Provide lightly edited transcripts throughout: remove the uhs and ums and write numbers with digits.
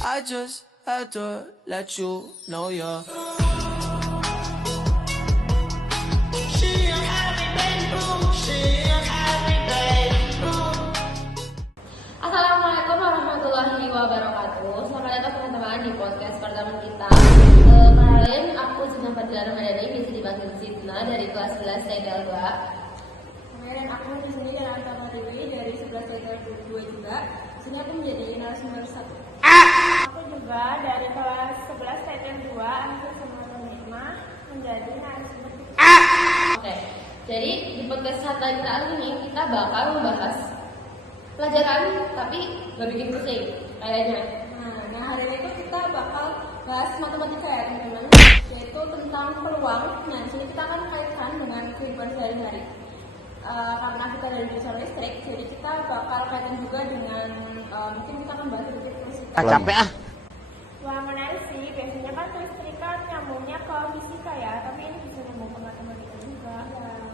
I just had to let you know you're. Assalamualaikum warahmatullahi wabarakatuh. Selamat datang teman-teman di podcast pertama kita. Kenalin, aku Sina Fadila Ramadhani, bisa dipanggil Sidna dari kelas 11 Segel 2. Kemudian aku di sini dan Antara Dewi dari 11 Segel 2 juga. Di sini aku menjadi narasumber 1. Aku juga dari kelas 11 Segel 2, aku sama Nikmah menjadi narasumber 3. Oke, jadi di podcast santai kita kali ini kita bakal membahas pelajaran tapi gak bikin pusing kayaknya. Nah, hari ini tuh kita bakal bahas matematika ya teman-teman, yaitu tentang peluang. Nah, di sini kita akan kaitkan dengan kehidupan sehari-hari. Karena kita dari jurusan listrik, jadi kita bakal kaitan juga dengan mungkin kita akan bahas sedikit fisika. Capek ah. Wah, menarik sih. Biasanya kan kelistrikan nyambungnya ke fisika ya, tapi ini bisa nyambung ke matematika juga.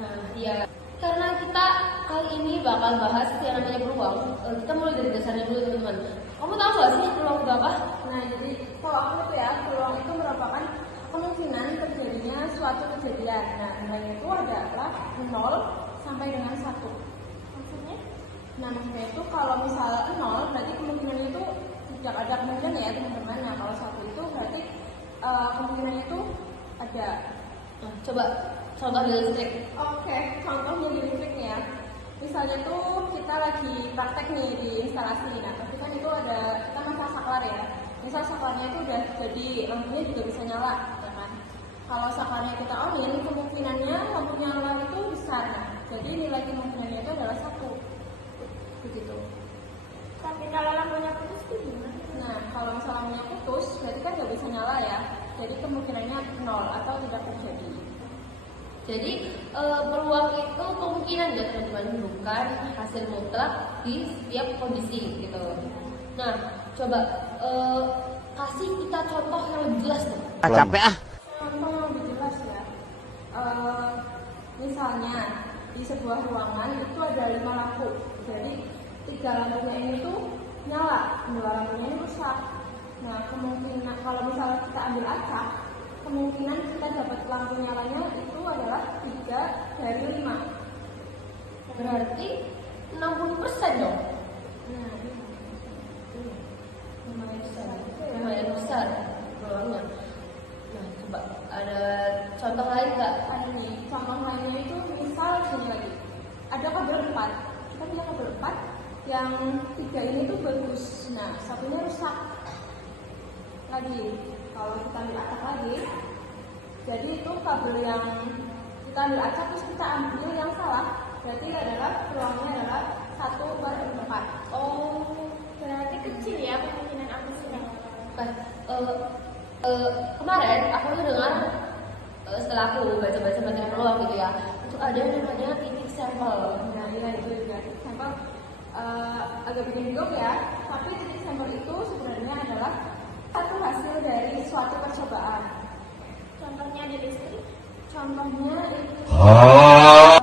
Nah, iya. Karena kita kali ini bakal bahas yang namanya peluang. Kita mulai dari dasarnya dulu teman-teman. Kamu tahu gak sih peluang itu apa? Nah, jadi kalau aku itu ya, peluang itu merupakan kemungkinan terjadinya suatu kejadian. Nah, nilainya itu adalah 0 sampai dengan 1. Maksudnya? Nah, maksudnya itu kalau misalnya 0, berarti kemungkinannya itu tidak ada kemungkinan ya teman-teman. Nah, kalau 1 itu berarti kemungkinannya itu ada. Nah, coba contoh di listrik. Oke, contohnya di listrik nih ya. Misalnya tuh kita lagi praktek nih di instalasi. Nah, tapi kan itu ada kita masalah saklar ya. Misal saklarnya itu udah jadi lampunya juga bisa nyala, ya kan? Kalau saklarnya kita onin, kemungkinannya lampunya nyala itu besar. Nah, jadi nilai kemungkinannya itu adalah 1. Begitu. Tapi kalau lampunya putus itu gimana? Nah, kalau misalnya lampunya putus, berarti kan nggak bisa nyala ya. Jadi kemungkinannya 0 atau tidak terjadi. Jadi peluang itu kemungkinan ya teman-teman, bukan hasil mutlak di setiap kondisi gitu. Nah, coba kasih kita contoh yang lebih jelas tuh. Capek ah. Contoh yang lebih jelas ya. Misalnya di sebuah ruangan itu ada 5 lampu. Jadi 3 lampunya ini tuh nyala, 2 lampunya ini rusak. Nah, kemungkinan kalau misalnya kita ambil acak, kemungkinan kita dapat lampu nyalanya itu adalah 3 dari 5. Berarti 60% dong. Nah, Lumayan besar peluangnya. Nah, coba ada contoh lain nggak? ada nih, contoh lainnya itu misal gini lagi. Ada kabel 4. Kita punya kabel 4 yang 3 ini tuh bagus. Nah, satunya rusak. Lagi, kalau kita ambil acak lagi, jadi itu kabel yang kita ambil acak terus kita ambil yang salah, berarti adalah peluangnya adalah 1/4. Oh, Berarti kecil ya kemungkinan aku sedang. kemarin aku tuh dengar setelah aku baca-baca materi peluang gitu ya, itu ada yang namanya titik sampel. Nah, iya itu juga titik sampel agak bikin bingung ya, tapi titik sampel itu sebenarnya adalah satu hasil dari suatu percobaan. Contohnya di listrik. Contohnya itu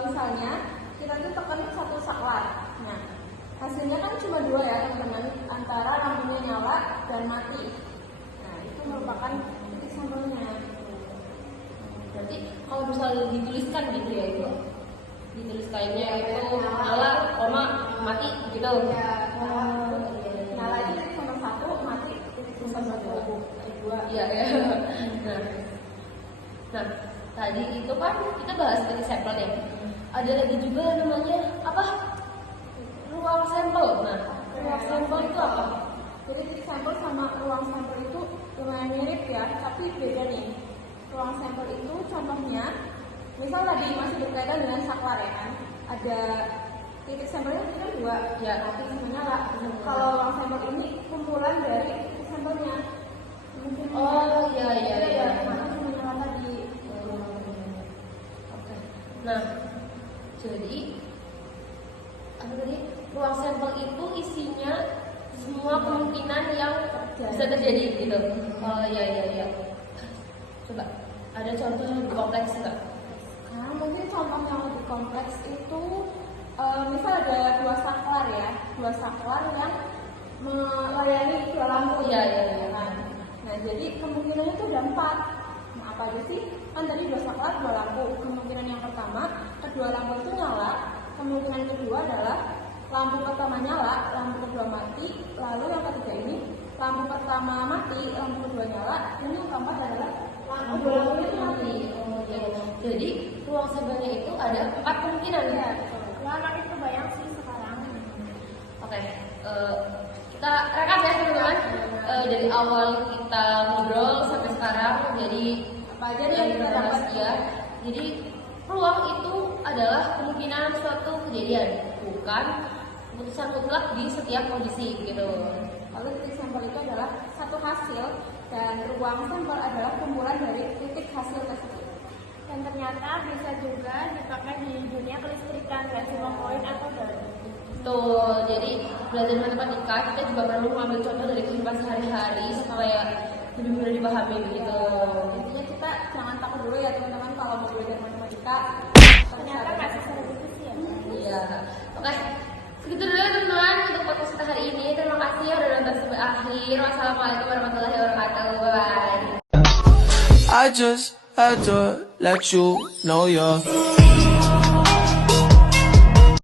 misalnya kita tuh tekan satu saklar. Nah, hasilnya kan cuma 2 ya teman-teman, antara lampunya nyala dan mati. Nah, itu merupakan titik sampelnya. Berarti kalau misalnya dituliskan gitu ya itu, ditulis kayaknya itu nyala, koma, mati gitu. Ya, nyala itu titik sampel 1, mati titik sampel 2. Iya ya. Nah, tadi itu kan kita bahas titik sampel nih. Ada lagi juga namanya apa? Ruang sampel. Nah, ruang sampel itu apa? Jadi titik sampel sama ruang sampel itu lumayan mirip ya, tapi beda nih. Ruang sampel itu contohnya, misal tadi masih berkaitan dengan saklar ya kan, ada titik sampelnya itu kan 2, Ya. mati sama nyala. Kalau ruang sampel ini kumpulan dari titik sampelnya. Oh iya iya iya. Mati sama nyala tadi. Oke. Nah, jadi apa tadi? Ruang sampel itu isinya semua kemungkinan yang bisa terjadi gitu. Oh iya iya iya. Coba ada contoh yang lebih kompleks nggak? Nah, mungkin contoh yang lebih kompleks itu misal ada 2 saklar ya, 2 saklar yang melayani 2 lampu. lampu. Iya, iya, iya. Nah, jadi kemungkinannya itu ada 4. Nah, apa aja sih? Kan tadi 2 saklar, 2 lampu. Kemungkinan yang pertama, kedua lampu itu nyala. Kemungkinan kedua adalah lampu pertama nyala, lampu kedua mati. Lalu yang ketiga ini, lampu pertama mati, lampu kedua nyala. Dan yang keempat adalah lampu itu mati. Oh, iya. Jadi ruang servernya itu ada 4 kemungkinan. Iya, Ya, makin kebayang sih sekarang. Oke, kita rekap ya teman-teman. Dari awal kita ngobrol sampai sekarang, jadi apa aja nih yang kita dapat? ya. Jadi peluang itu adalah kemungkinan suatu kejadian, bukan keputusan mutlak di setiap kondisi gitu. Lalu titik sampel itu adalah satu hasil dan ruang sampel adalah kumpulan dari titik hasil tersebut. Dan ternyata bisa juga dipakai di dunia kelistrikan, nggak cuma poin atau dari. Tuh, jadi belajar matematika kita juga perlu mengambil contoh dari kehidupan sehari-hari supaya lebih mudah dipahami begitu. Intinya kita jangan takut dulu ya teman-teman kalau mau belajar matematika. Ternyata nggak sesuai itu sih ya. Iya. Oke. Segitu dulu ya teman-teman untuk podcast kita hari ini. Terima kasih udah nonton sampai akhir. Wassalamualaikum warahmatullahi wabarakatuh. Bye. I just had to let you know you're